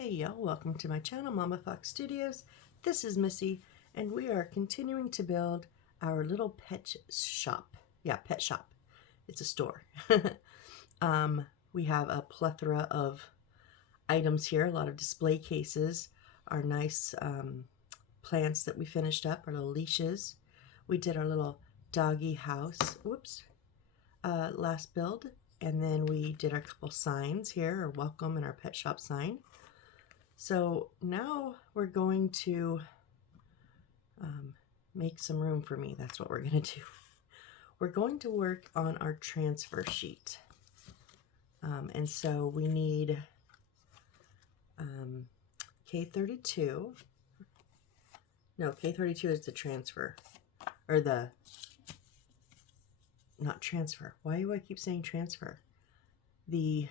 Hey y'all, welcome to my channel, Mama Fox Studios. This is Missy, and we are continuing to build our little pet shop. Yeah, pet shop. It's a store. We have a plethora of items here, a lot of display cases, our nice plants that we finished up, our little leashes. We did our little doggy house, last build, and then we did our couple signs here, our welcome and our pet shop sign. So now we're going to make some room for me. That's what we're going to do. We're going to work on our transfer sheet. And so we need K32. No, K32 is the transfer. Or the... Not transfer. Why do I keep saying transfer? The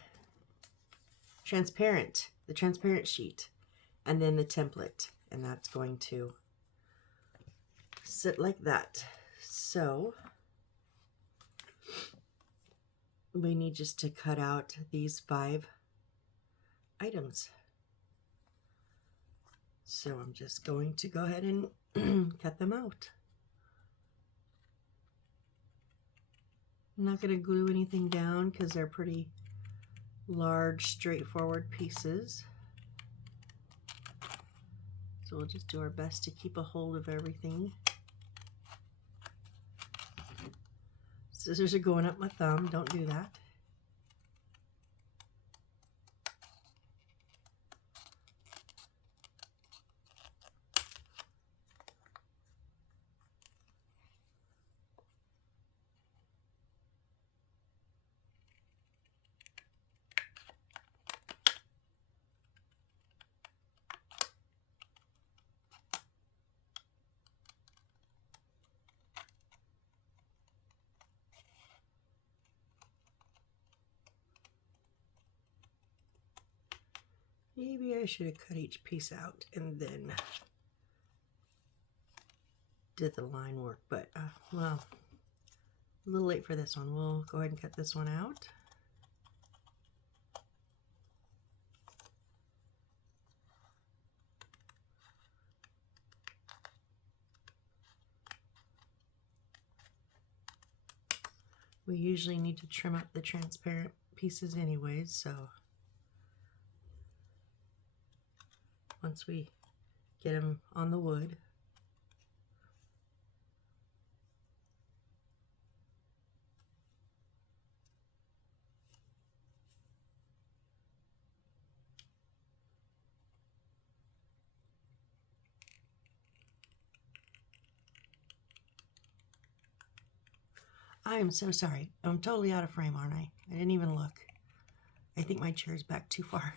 transparent sheet, and then the template, and that's going to sit like that. So we need just to cut out these 5 items. So I'm just going to go ahead and cut them out. I'm not going to glue anything down because they're pretty large, straightforward pieces. So we'll just do our best to keep a hold of everything. Scissors are going up my thumb. Don't do that. Maybe I should have cut each piece out and then did the line work, but well, a little late for this one. We'll go ahead and cut this one out. We usually need to trim up the transparent pieces anyways, so once we get them on the wood. I am so sorry. I'm totally out of frame, aren't I? I didn't even look. I think my chair's back too far.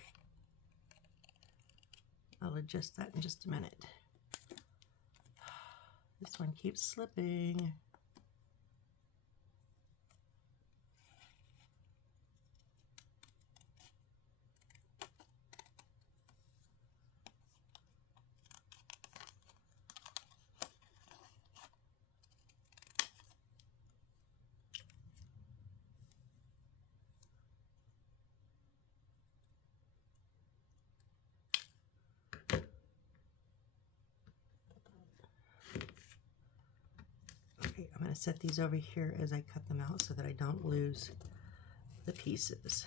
I'll adjust that in just a minute. This one keeps slipping. Okay, I'm going to set these over here as I cut them out so that I don't lose the pieces.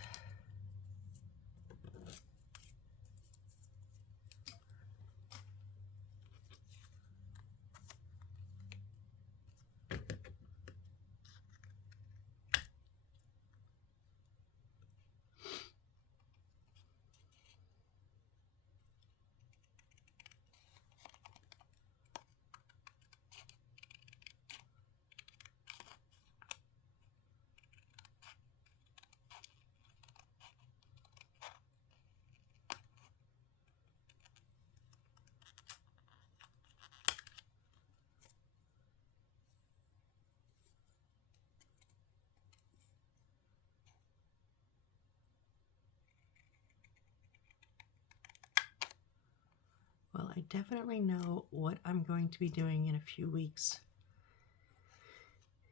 Well, I definitely know what I'm going to be doing in a few weeks.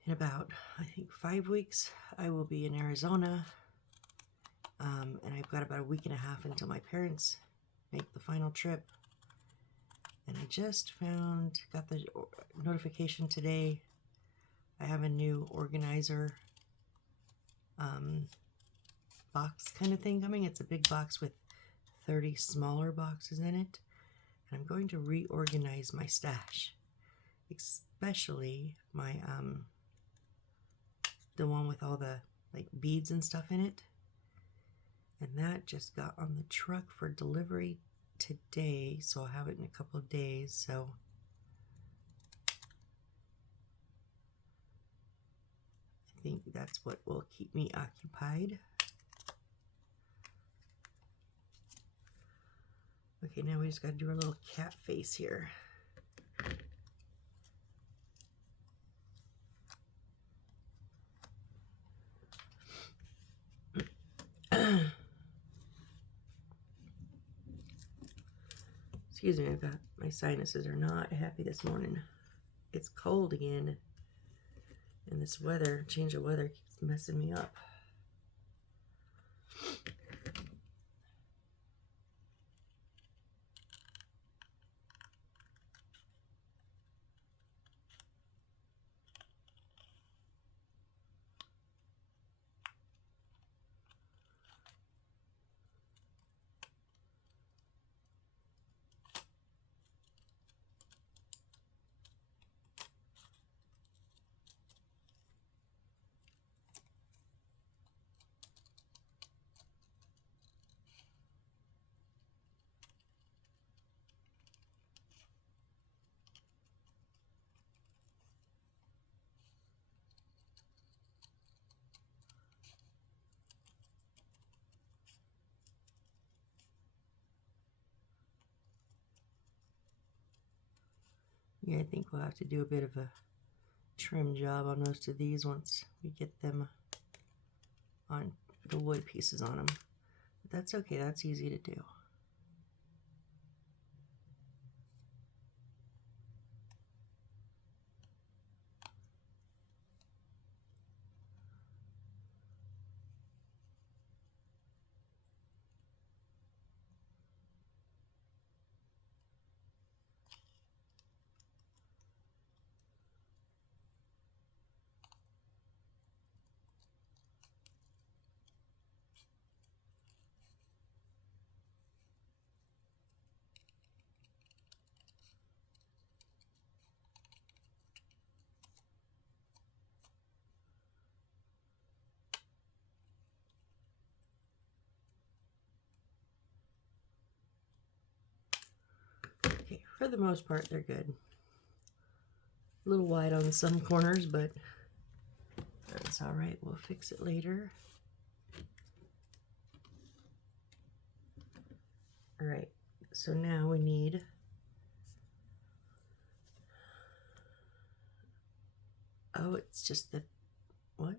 In about, I think, 5 weeks, I will be in Arizona. And I've got about a week and a half until my parents make the final trip. And I just got the notification today. I have a new organizer box kind of thing coming. It's a big box with 30 smaller boxes in it. And I'm going to reorganize my stash, especially my the one with all the like beads and stuff in it. And that just got on the truck for delivery today, so I'll have it in a couple of days. So I think that's what will keep me occupied. Okay, now we just got to do our little cat face here. Excuse me, my sinuses are not happy this morning. It's cold again, and this weather, change of weather, keeps messing me up. Yeah, I think we'll have to do a bit of a trim job on most of these once we get them on the wood pieces on them. But that's okay, that's easy to do. Okay, for the most part, they're good. A little wide on some corners, but that's all right. We'll fix it later. All right, so now we need it's just the what?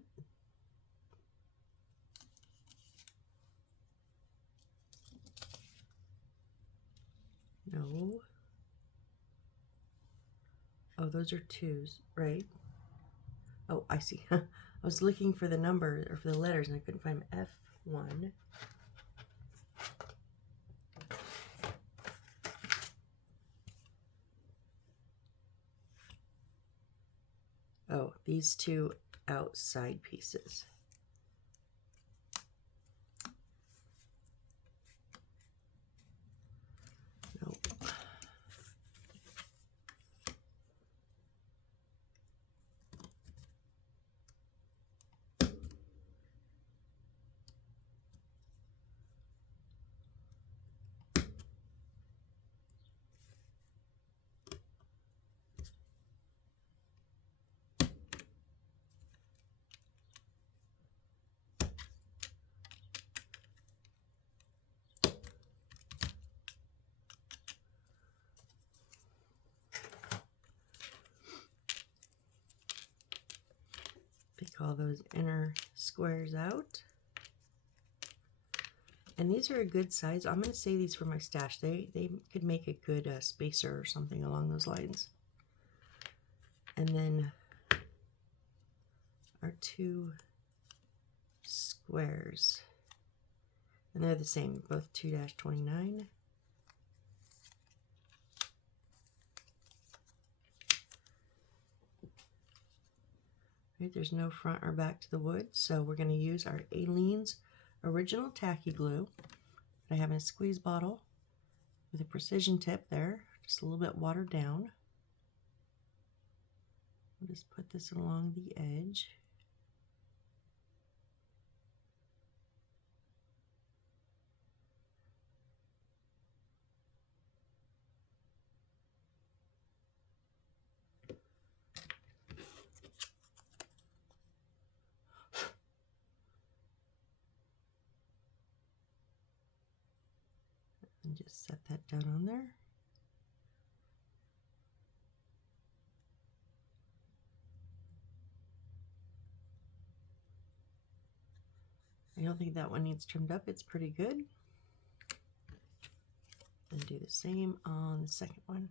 No. Oh, those are twos, right? Oh, I see. I was looking for the number or for the letters and I couldn't find them. F1. Oh, these two outside pieces. Nope. Pick all those inner squares out. And these are a good size. I'm going to save these for my stash. They could make a good spacer or something along those lines. And then our two squares. And they're the same, both 2-29. Right, there's no front or back to the wood, so we're going to use our Aleene's Original Tacky Glue. I have in a squeeze bottle with a precision tip there, just a little bit watered down. I'll just put this along the edge. And just set that down on there. I don't think that one needs trimmed up. It's pretty good. And do the same on the second one.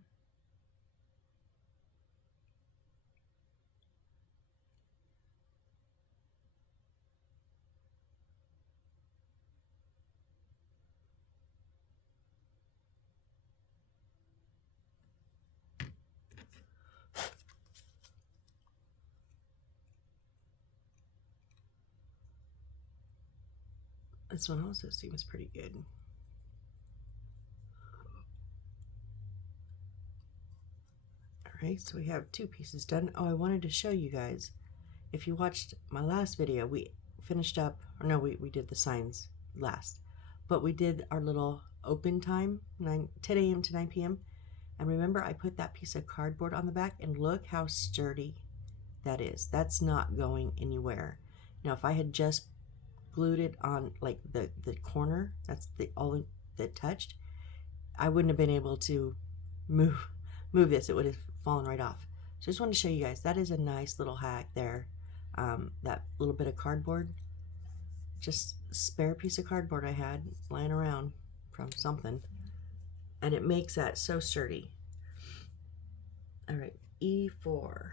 This one also seems pretty good. Alright, so we have 2 pieces done. Oh, I wanted to show you guys. If you watched my last video, we finished up, or no, we did the signs last. But we did our little open time, 10 a.m. to 9 p.m. And remember, I put that piece of cardboard on the back, and look how sturdy that is. That's not going anywhere. Now, if I had just glued it on like the corner, that's the all that touched, I wouldn't have been able to move this. It would have fallen right off. So I just wanted to show you guys, that is a nice little hack there. That little bit of cardboard, just spare piece of cardboard I had lying around from something, and it makes that so sturdy. All right, E4.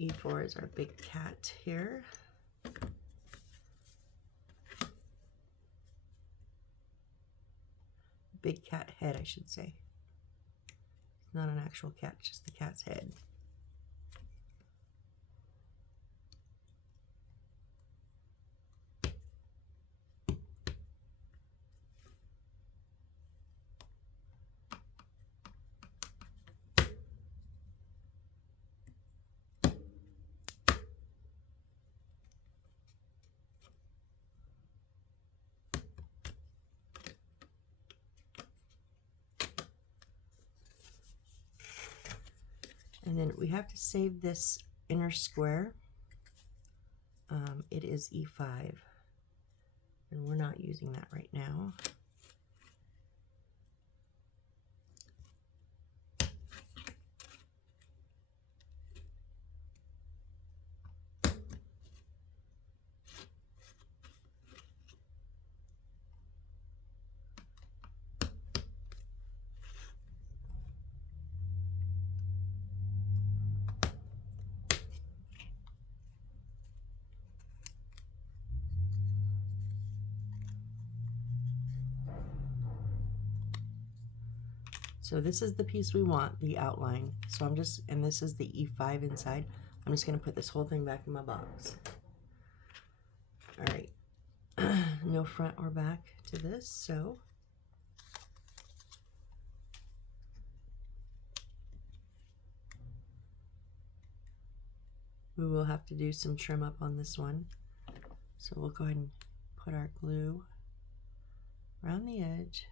E4 is our big cat here. Big cat head, I should say. It's not an actual cat, just the cat's head. And then we have to save this inner square. It is E5, and we're not using that right now. So this is the piece we want, the outline. So I'm just, and this is the E5 inside. I'm just going to put this whole thing back in my box. All right, no front or back to this, so we will have to do some trim up on this one. So we'll go ahead and put our glue around the edge.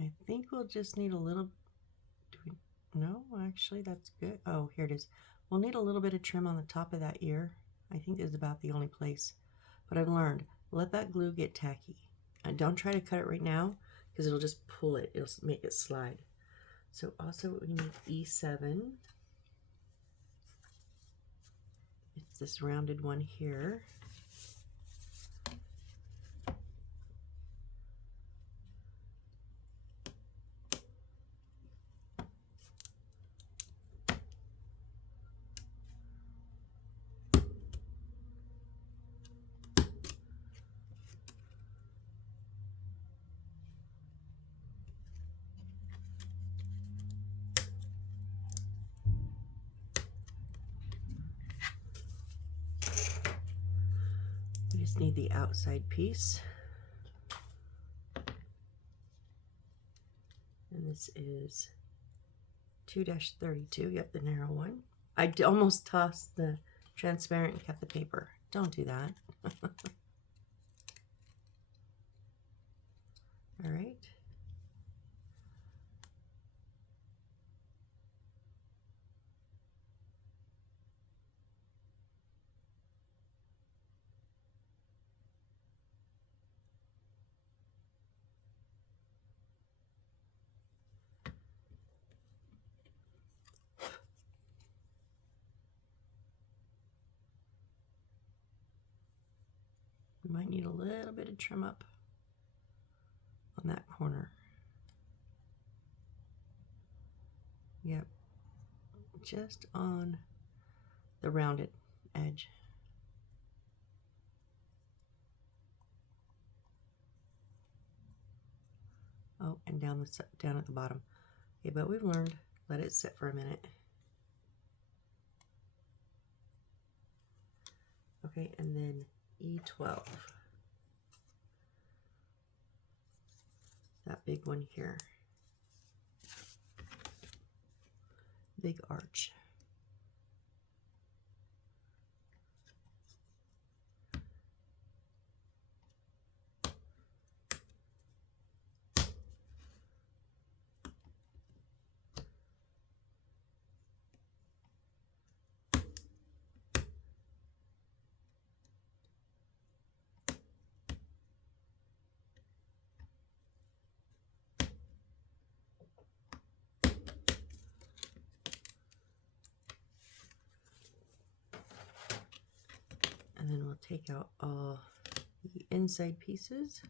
I think we'll just need a little, no, actually that's good. Oh, here it is. We'll need a little bit of trim on the top of that ear, I think this is about the only place. But I've learned, let that glue get tacky. And don't try to cut it right now because it'll just pull it. It'll make it slide. So also we need E7. It's this rounded one here. We just need the outside piece. And this is 2-32, yep, the narrow one. I almost tossed the transparent and kept the paper. Don't do that. All right. We might need a little bit of trim up on that corner. Yep, just on the rounded edge. Oh, and down at the bottom. Okay, but we've learned, let it sit for a minute. Okay, and then E12. That big one here. Big arch. And then we'll take out all the inside pieces.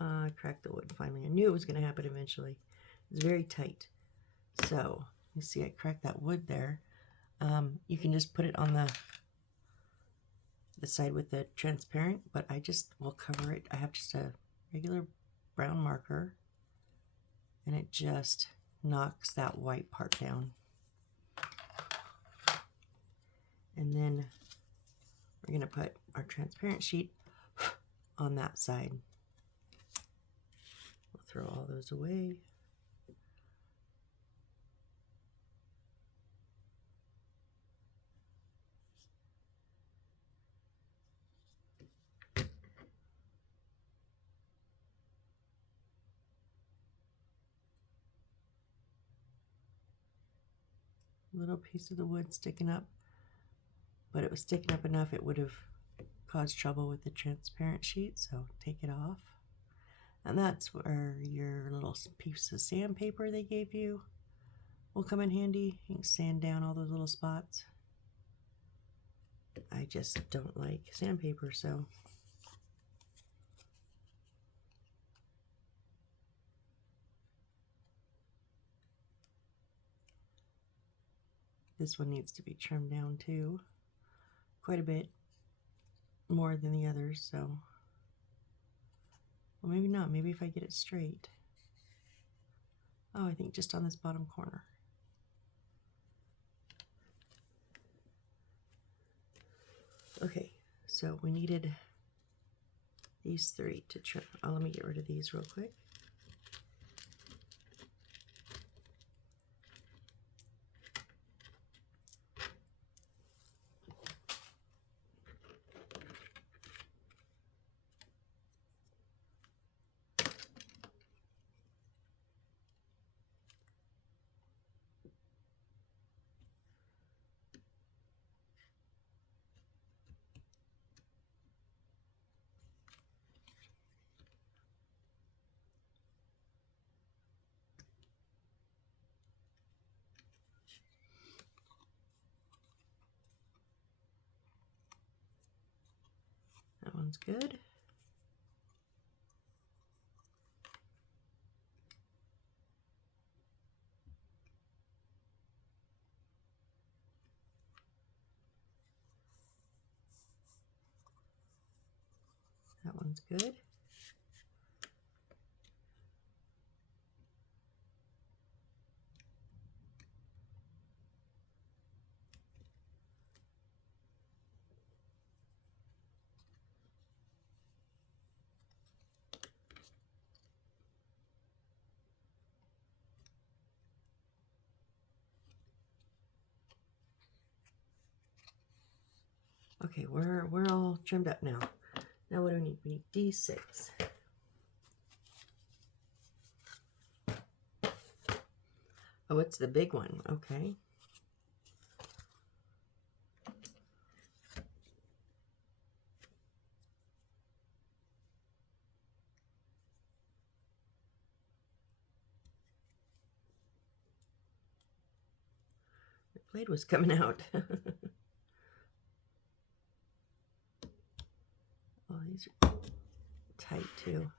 I cracked the wood finally. I knew it was going to happen eventually. It's very tight. So, you see I cracked that wood there. You can just put it on the side with the transparent, but I just will cover it. I have just a regular brown marker, and it just knocks that white part down. And then we're going to put our transparent sheet on that side. We'll throw all those away. Little piece of the wood sticking up, but it was sticking up enough it would have caused trouble with the transparent sheet, so take it off. And that's where your little piece of sandpaper they gave you will come in handy. You can sand down all those little spots. I just don't like sandpaper, so this one needs to be trimmed down too, quite a bit more than the others, so Well, maybe not. Maybe if I get it straight. Oh, I think just on this bottom corner. Okay, so we needed these three to trim. Oh, let me get rid of these real quick. That one's good. That one's good. Okay, we're all trimmed up now. Now what do we need? We need D6. Oh, it's the big one. Okay. The blade was coming out. Oh, these are tight too.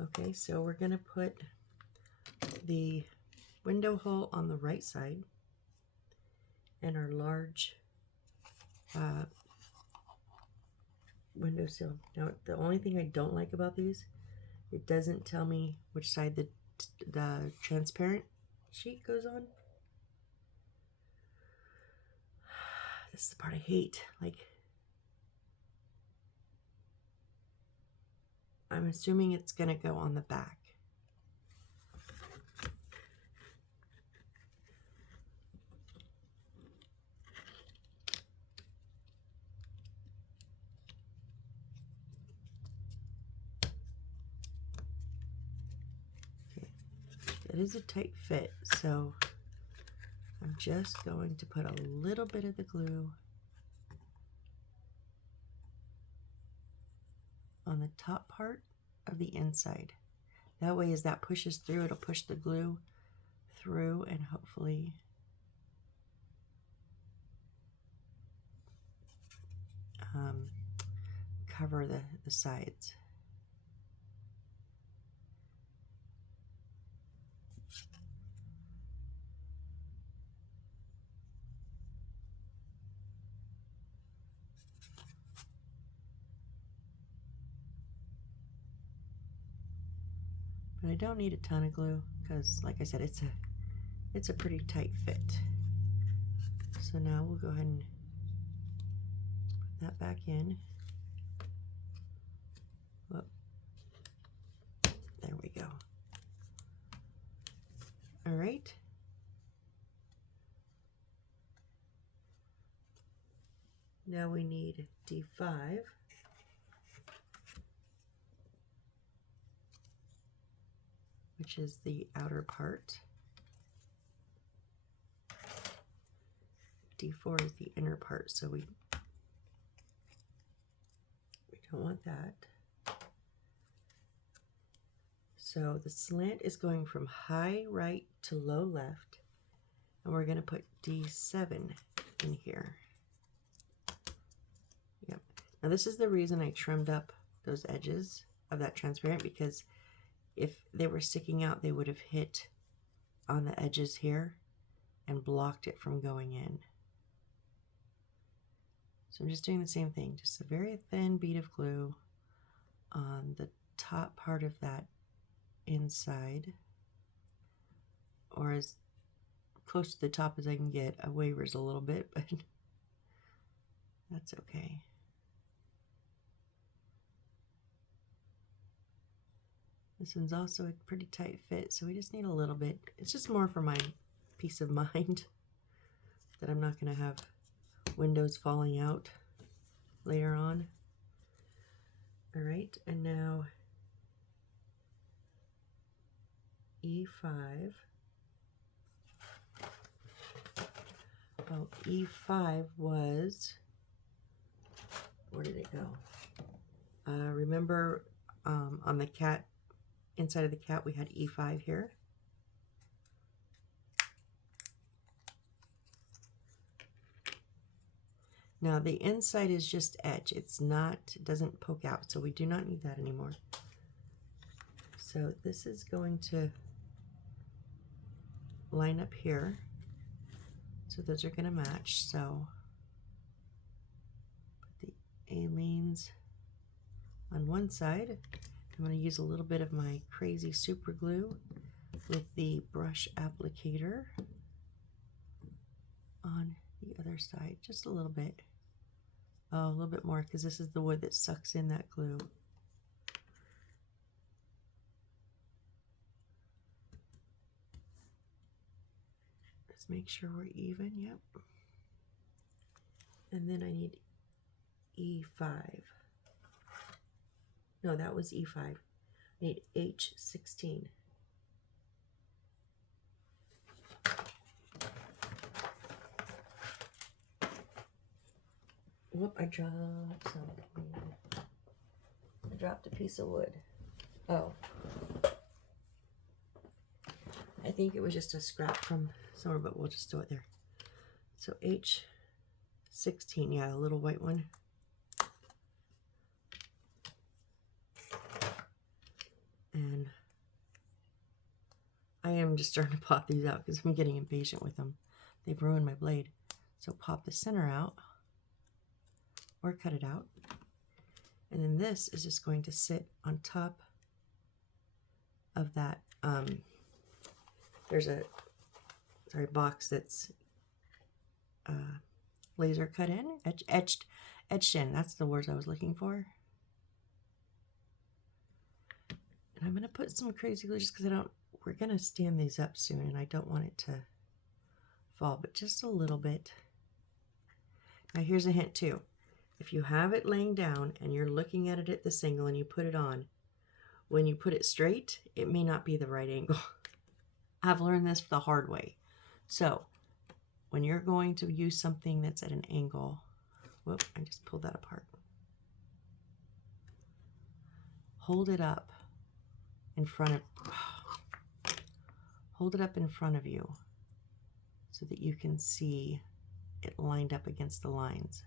Okay, so we're going to put the window hole on the right side and our large windowsill. Now, the only thing I don't like about these, it doesn't tell me which side the transparent sheet goes on. This is the part I hate. Like, I'm assuming it's going to go on the back. Okay, it is a tight fit, so I'm just going to put a little bit of the glue on the top part of the inside. That way, as that pushes through, it'll push the glue through and hopefully cover the sides. But I don't need a ton of glue because, like I said, it's a pretty tight fit. So now we'll go ahead and put that back in. Whoop. There we go. All right. Now we need D5. Which is the outer part. D4 is the inner part, so we don't want that. So the slant is going from high right to low left, and we're going to put D7 in here. Yep, Now this is the reason I trimmed up those edges of that transparent, because if they were sticking out, they would have hit on the edges here and blocked it from going in. So I'm just doing the same thing, just a very thin bead of glue on the top part of that inside, or as close to the top as I can get. I wavers a little bit, but that's okay. This one's also a pretty tight fit, so we just need a little bit. It's just more for my peace of mind that I'm not going to have windows falling out later on. All right, and now E5. Oh, E5 was, where did it go? Remember on the cat, inside of the cat, we had E5 here. Now the inside is just edge. It's not, it doesn't poke out, so we do not need that anymore. So this is going to line up here. So those are going to match. So put the A-leans on one side. I'm going to use a little bit of my crazy super glue with the brush applicator on the other side, just a little bit. Oh, a little bit more, because this is the wood that sucks in that glue. Let's make sure we're even, yep. And then I need E5. No, that was E5. I need H16. Whoop, I dropped something. I dropped a piece of wood. Oh. I think it was just a scrap from somewhere, but we'll just do it there. So H16, yeah, a little white one. And I am just starting to pop these out because I'm getting impatient with them. They've ruined my blade. So pop the center out, or cut it out. And then this is just going to sit on top of that. There's a box that's laser cut in, etched in. That's the words I was looking for. And I'm going to put some crazy glue just because we're going to stand these up soon and I don't want it to fall, but just a little bit. Now here's a hint too. If you have it laying down and you're looking at it at this angle and you put it on, when you put it straight, it may not be the right angle. I've learned this the hard way. So when you're going to use something that's at an angle, whoop, I just pulled that apart. Hold it up in front of, hold it up in front of you so that you can see it lined up against the lines.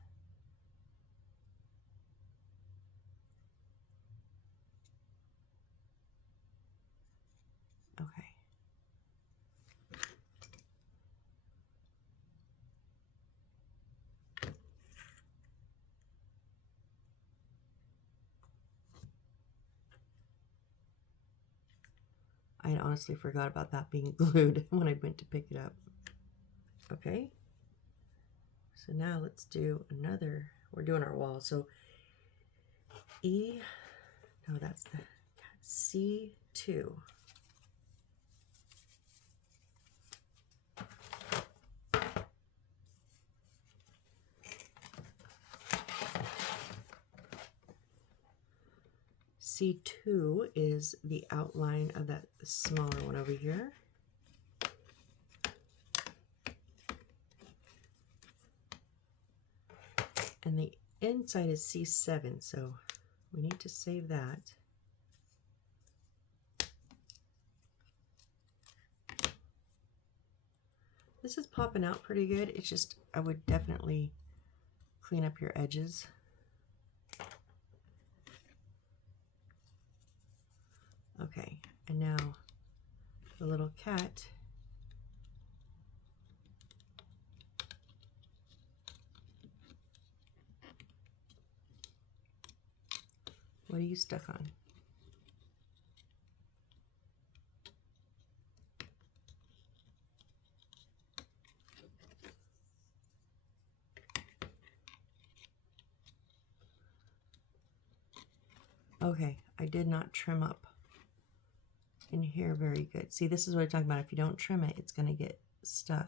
Okay. I had honestly forgot about that being glued when I went to pick it up. Okay. So now let's do another, we're doing our wall. So that's the C2. C2 is the outline of that smaller one over here. And the inside is C7, so we need to save that. This is popping out pretty good. It's just, I would definitely clean up your edges. And now the little cat what are you stuck on? Okay, I did not trim up in here very good. See, this is what I'm talking about. If you don't trim it, it's going to get stuck.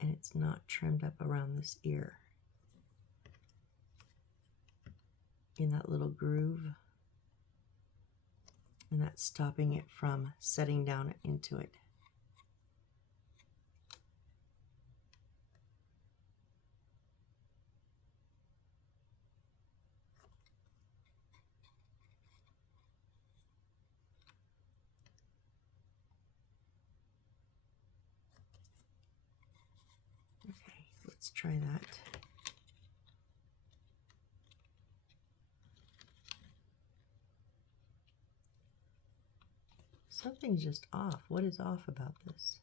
And it's not trimmed up around this ear. In that little groove. And that's stopping it from setting down into it. Okay, let's try that. Something's just off. What is off about this?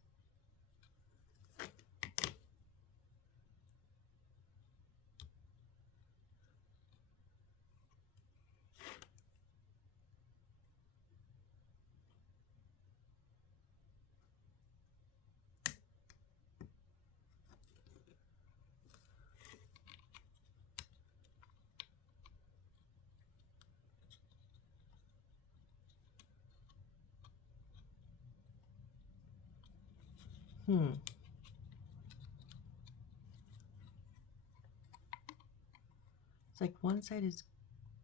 It's like one side is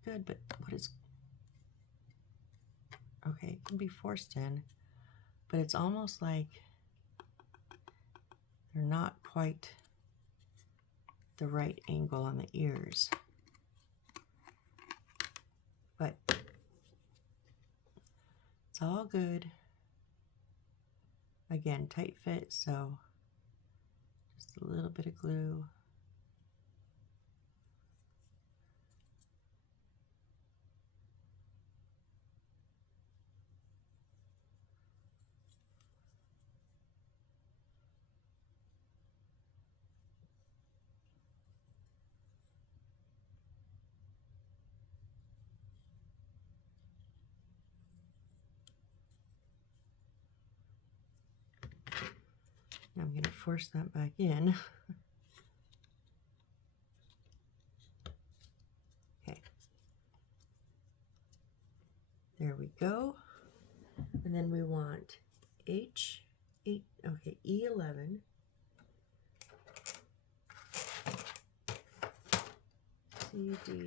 good, but what is... Okay, it can be forced in, but it's almost like they're not quite the right angle on the ears. But it's all good. Again, tight fit, so just a little bit of glue. Now I'm going to force that back in. Okay. There we go. And then we want H8, okay, E11. CD.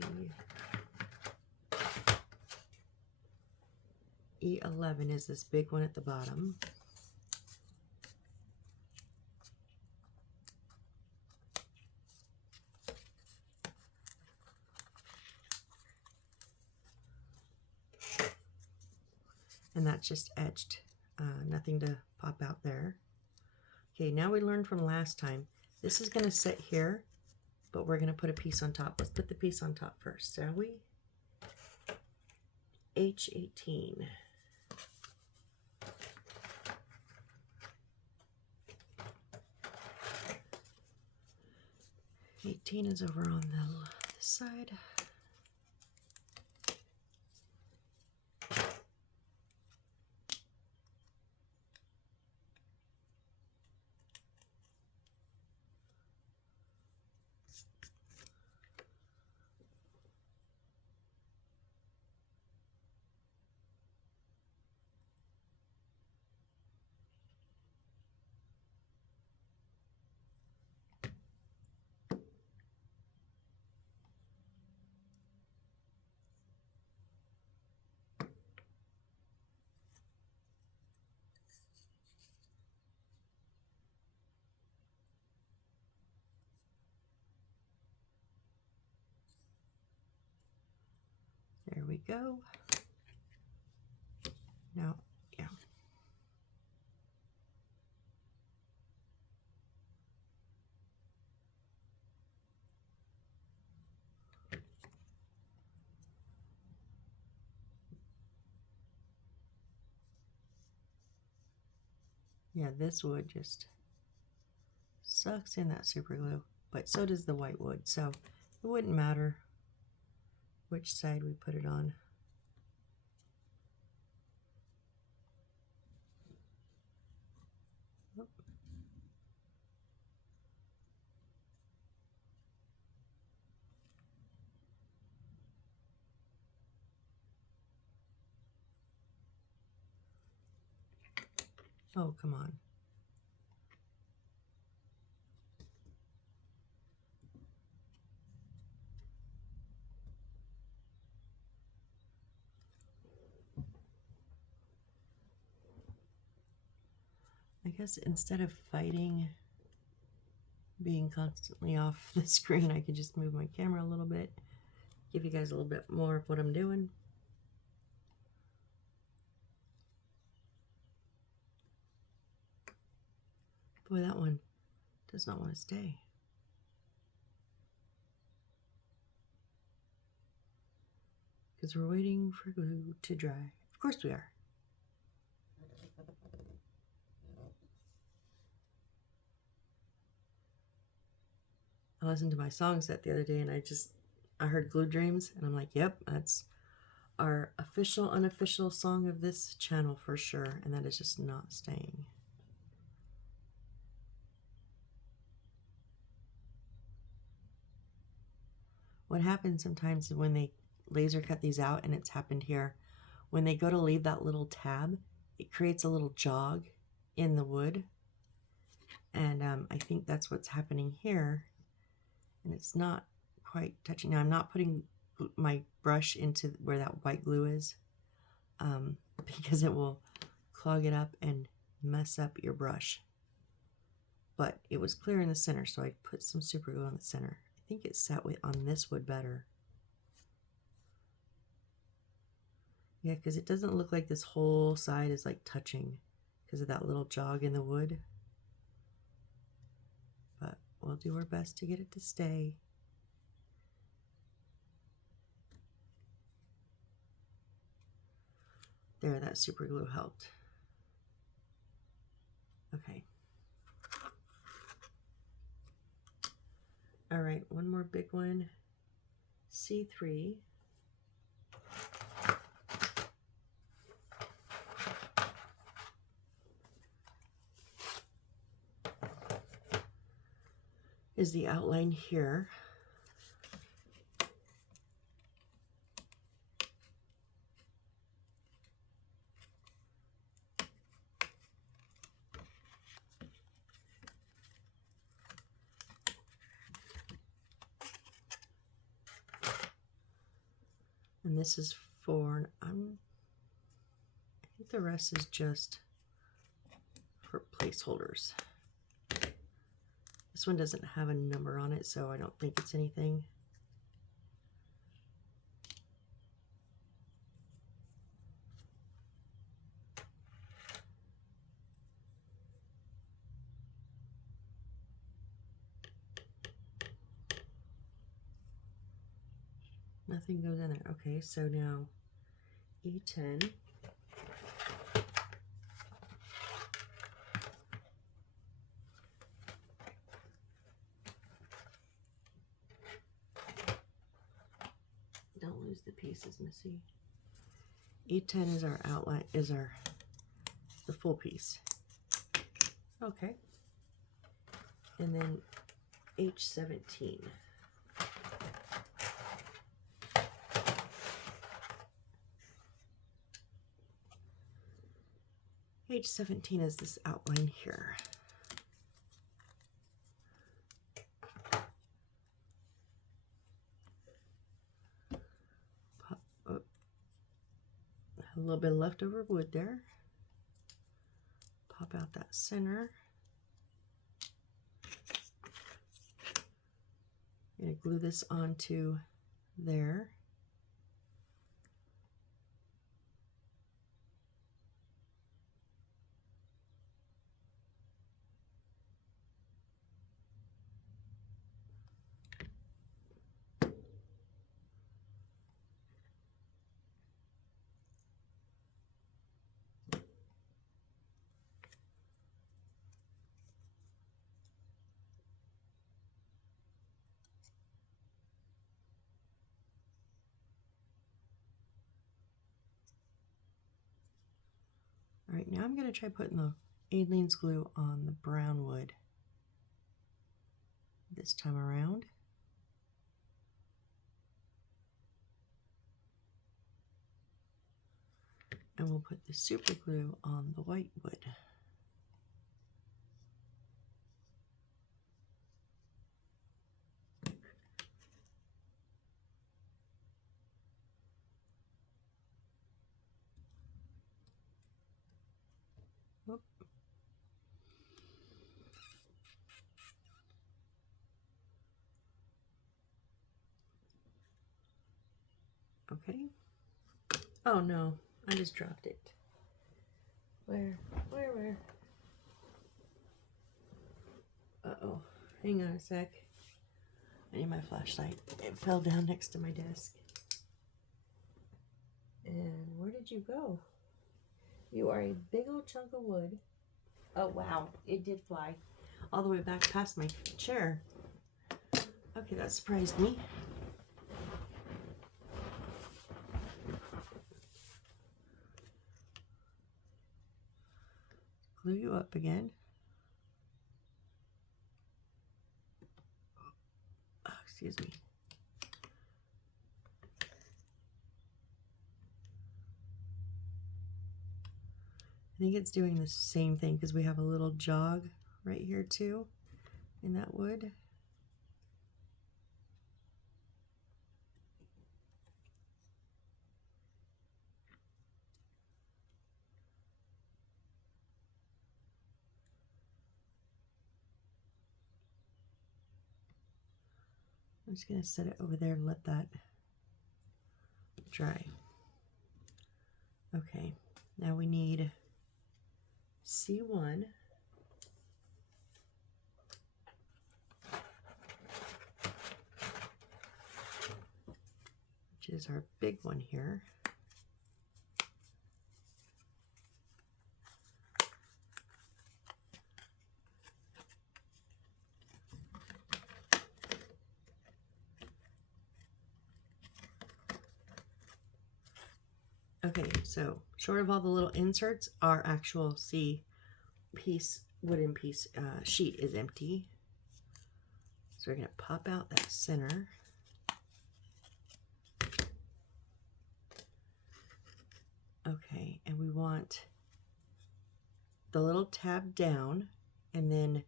E11 is this big one at the bottom. And that's just etched, nothing to pop out there. Okay, now we learned from last time. This is going to sit here, but we're going to put a piece on top. Let's put the piece on top first, shall we? H18. '18 is over on this side. There we go. Now, yeah. Yeah, this wood just sucks in that super glue, but so does the white wood, so it wouldn't matter which side we put it on. Oh, come on. I guess instead of fighting being constantly off the screen, I could just move my camera a little bit, give you guys a little bit more of what I'm doing. Boy, that one does not want to stay. Because we're waiting for glue to dry. Of course we are. I listened to my song set the other day and I heard Glue Dreams and I'm like, yep, that's our official, unofficial song of this channel for sure. And that is just not staying. What happens sometimes when they laser cut these out, and it's happened here, when they go to leave that little tab, it creates a little jog in the wood. And I think that's what's happening here. And it's not quite touching. Now I'm not putting my brush into where that white glue is because it will clog it up and mess up your brush. But it was clear in the center, so I put some super glue on the center. I think it sat on this wood better. Yeah, because it doesn't look like this whole side is like touching because of that little jog in the wood. But we'll do our best to get it to stay. There, that super glue helped. Okay. All right, one more big one. C3. Is the outline here. And this is for, I think the rest is just for placeholders. This one doesn't have a number on it, so I don't think it's anything. Nothing goes in there. Okay, so now E10. Don't lose the pieces, Missy. E10 is our outline, is the full piece. Okay. And then H17. H17 is this outline here. Pop up a little bit of leftover wood there. Pop out that center. I'm going to glue this onto there. Alright, now I'm going to try putting the Aleene's glue on the brown wood this time around. And we'll put the super glue on the white wood. Whoop. Okay. Oh no, I just dropped it. Where? Uh-oh. Hang on a sec. I need my flashlight. It fell down next to my desk. And where did you go? You are a big old chunk of wood. Oh wow, it did fly all the way back past my chair. Okay, that surprised me. Glue you up again. Oh, excuse me. I think it's doing the same thing because we have a little jog right here too in that wood. I'm just going to set it over there and let that dry. Okay, now we need C1. Which is our big one here. Okay, so short of all the little inserts, our actual C piece, wooden piece sheet is empty. So we're going to pop out that center. Okay, and we want the little tab down and then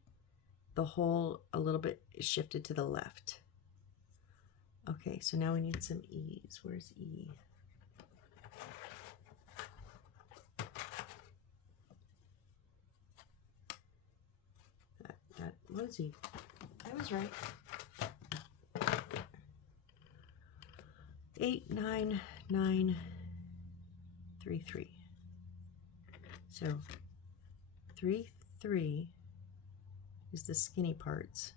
the hole a little bit shifted to the left. Okay, so now we need some E's. Where's E? That was E. I was right. 8, 9, 9, 3, 3. So 3, 3 is the skinny parts.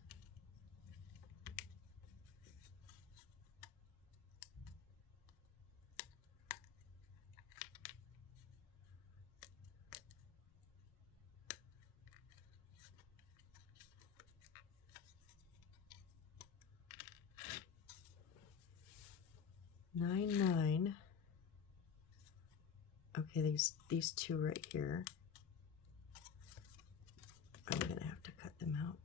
Nine, 9. Okay, these two right here. I'm gonna have to cut them out.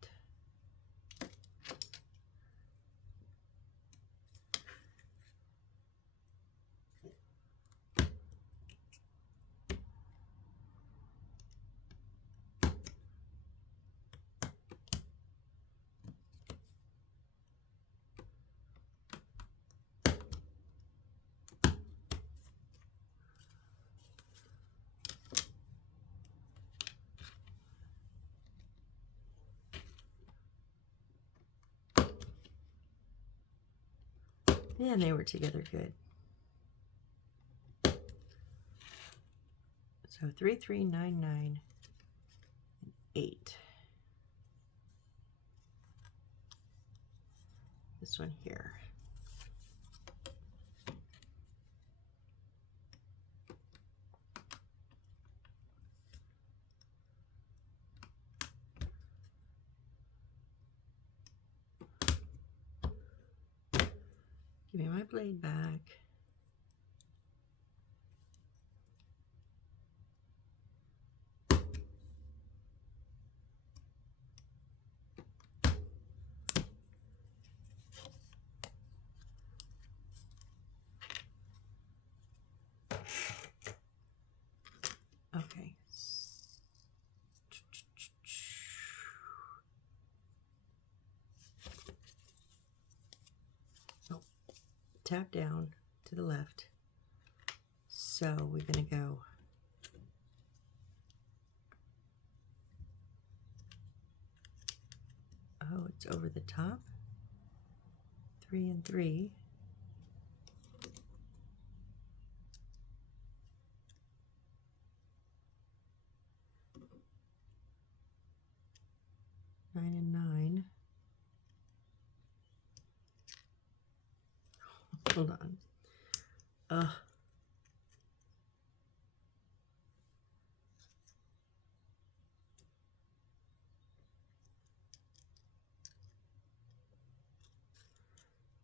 And they were together good. So 3, 3, 9, 9, 8. This one here. Give me my blade back. tap down to the left. So we're going to go it's over the top. 3 and 3. Nine and 9. Hold on.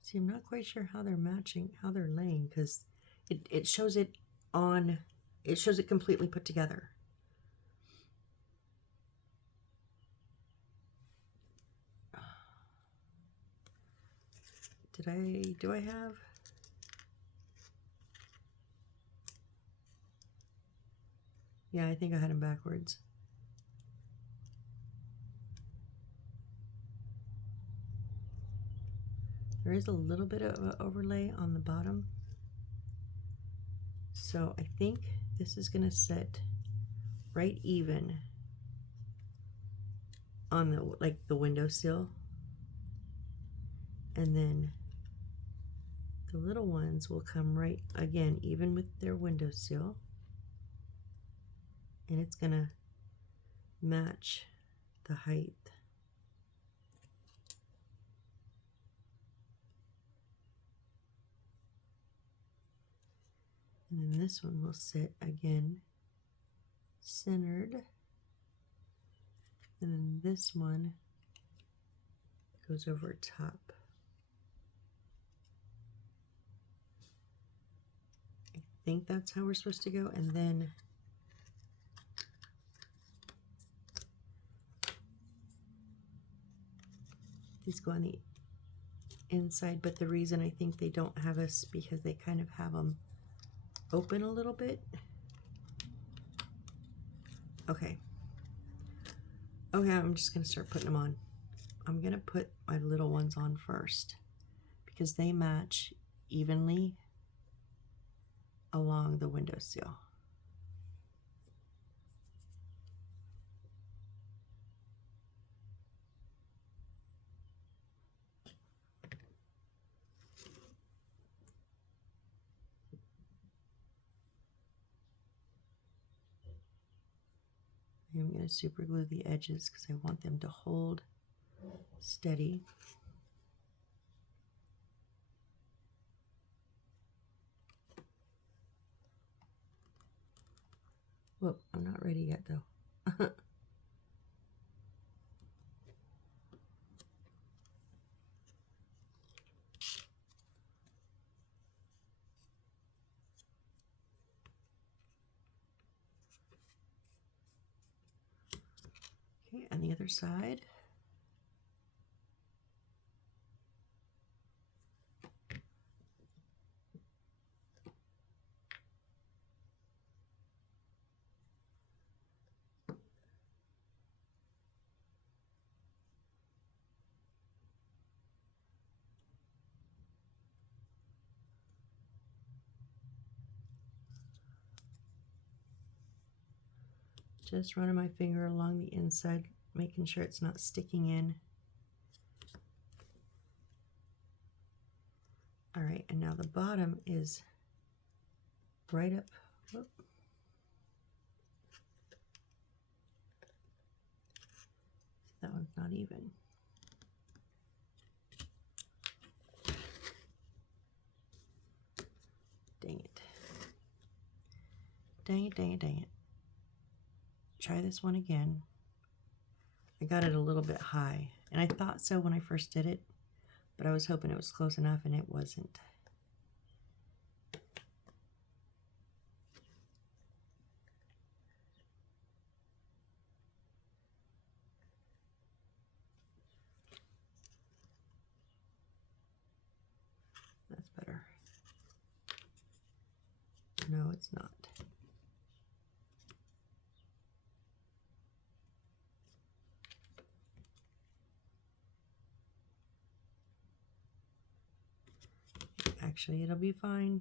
See, I'm not quite sure how they're matching, how they're laying, because it shows it on, it shows it completely put together. Do I have? Yeah, I think I had them backwards. There is a little bit of an overlay on the bottom. So I think this is going to sit right even on the windowsill. And then the little ones will come right again, even with their windowsill. And it's going to match the height. And then this one will sit again centered. And then this one goes over top. I think that's how we're supposed to go. And then these go on the inside, but the reason I think they don't have us because they kind of have them open a little bit. Okay, I'm just gonna start putting them on. I'm gonna put my little ones on first because they match evenly along the windowsill. I'm going to super glue the edges because I want them to hold steady. Whoop, I'm not ready yet though. Okay, on the other side. Just running my finger along the inside, making sure it's not sticking in. All right, and now the bottom is right up. Whoop. That one's not even. Dang it. Dang it, dang it, dang it. Try this one again. I got it a little bit high, and I thought so when I first did it, but I was hoping it was close enough, and it wasn't. That's better. No, it's not. Actually, it'll be fine.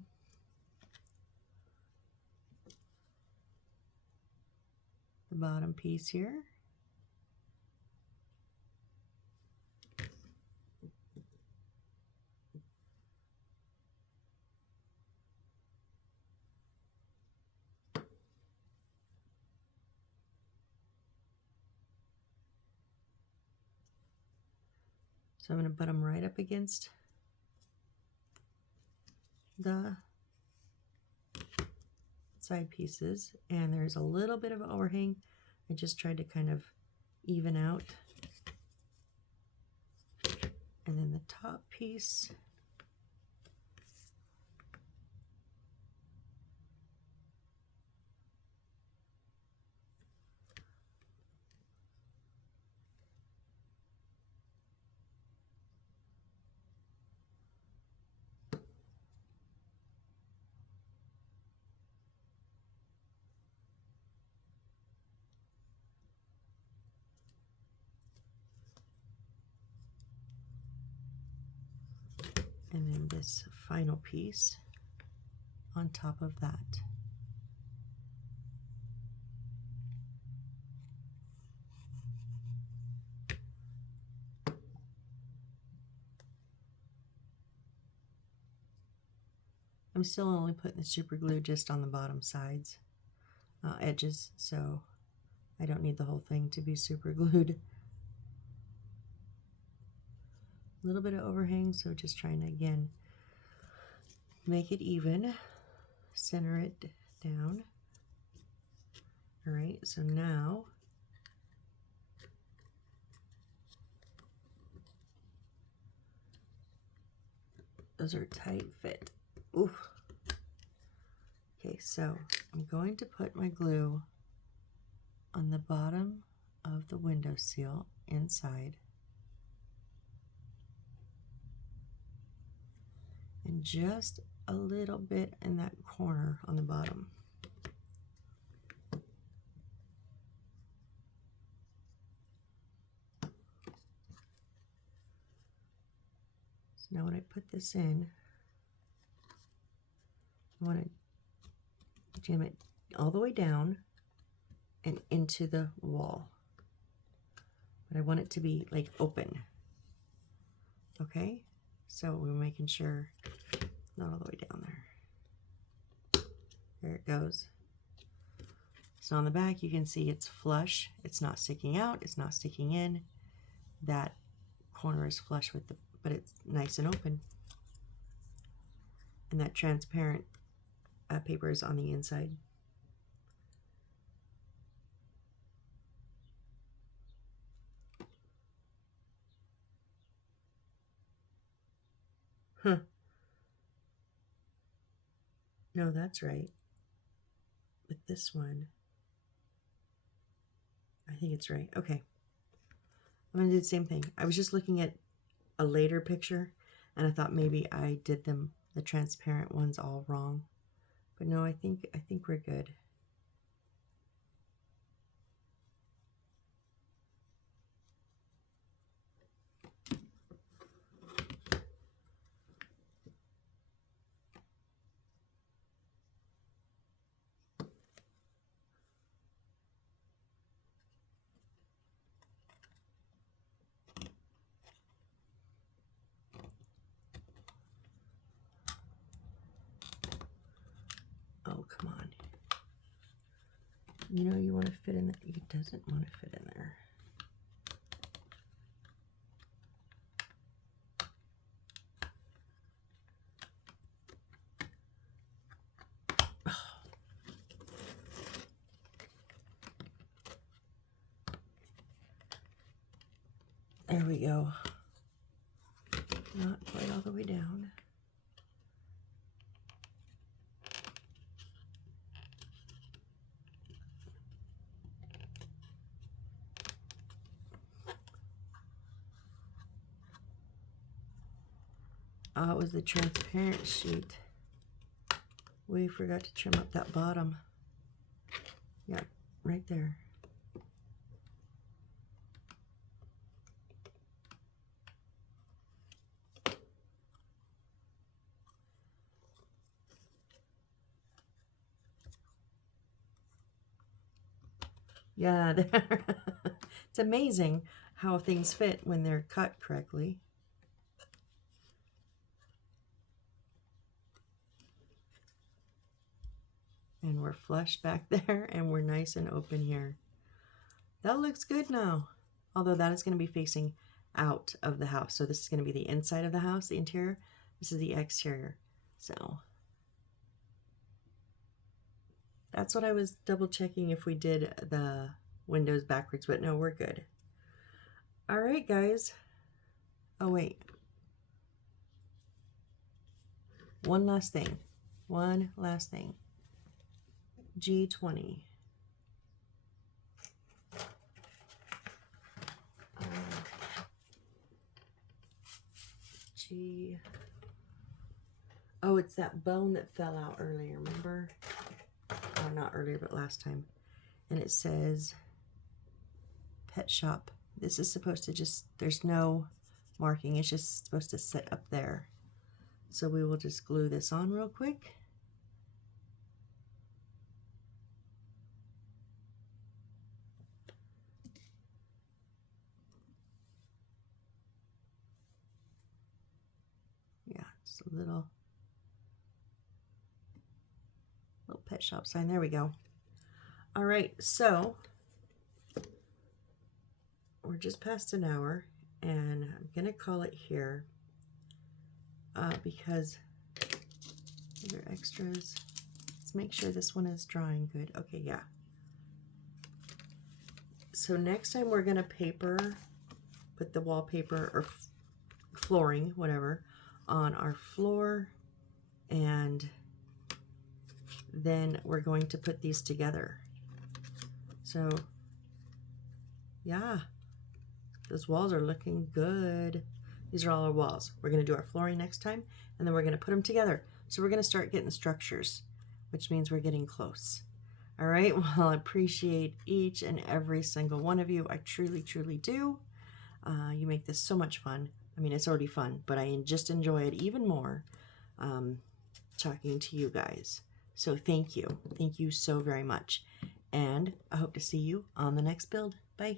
The bottom piece here. So I'm going to put them right up against the side pieces, and there's a little bit of overhang. I just tried to kind of even out. And then the top piece, and then this final piece on top of that. I'm still only putting the super glue just on the bottom sides, edges, so I don't need the whole thing to be super glued. A little bit of overhang, so just trying to, again, make it even, center it down. All right, so now those are tight fit. Ooh. Okay, so I'm going to put my glue on the bottom of the windowsill inside, and just a little bit in that corner on the bottom. So now when I put this in, I want to jam it all the way down and into the wall. But I want it to be like open. Okay? So we're making sure not all the way down there. There it goes. So on the back you can see it's flush. It's not sticking out, it's not sticking in. That corner is flush with the, but it's nice and open. And that transparent paper is on the inside. Huh. No, that's right. But this one, I think it's right. Okay. I'm going to do the same thing. I was just looking at a later picture, and I thought maybe I did them, the transparent ones, all wrong. But no, I think we're good. Oh, come on. You know you want to fit in there. It doesn't want to fit in there. There we go. Not quite all the way down. Oh, it was the transparent sheet. We forgot to trim up that bottom. Yeah, right there. Yeah, it's amazing how things fit when they're cut correctly. And we're flush back there, and we're nice and open here. That looks good now. Although that is going to be facing out of the house. So this is going to be the inside of the house, the interior. This is the exterior. So that's what I was double checking if we did the windows backwards, but no, we're good. All right, guys. Oh, wait. One last thing. One last thing. G20. Oh, it's that bone that fell out earlier, remember? Oh, not earlier, but last time. And it says Pet Shop. This is supposed to just, there's no marking. It's just supposed to sit up there. So we will just glue this on real quick. Yeah, just a little Pet Shop sign. There we go. All right, so we're just past an hour, and I'm gonna call it here because these are extras. Let's make sure this one is drying good. Okay, yeah. So next time we're gonna put the wallpaper or flooring, whatever, on our floor, and then we're going to put these together. So yeah, those walls are looking good. These are all our walls. We're going to do our flooring next time, and then we're going to put them together. So we're going to start getting structures, which means we're getting close. All right, well, I appreciate each and every single one of you. I truly, truly do. You make this so much fun. I mean, it's already fun, but I just enjoy it even more talking to you guys. So thank you. Thank you so very much. And I hope to see you on the next build. Bye.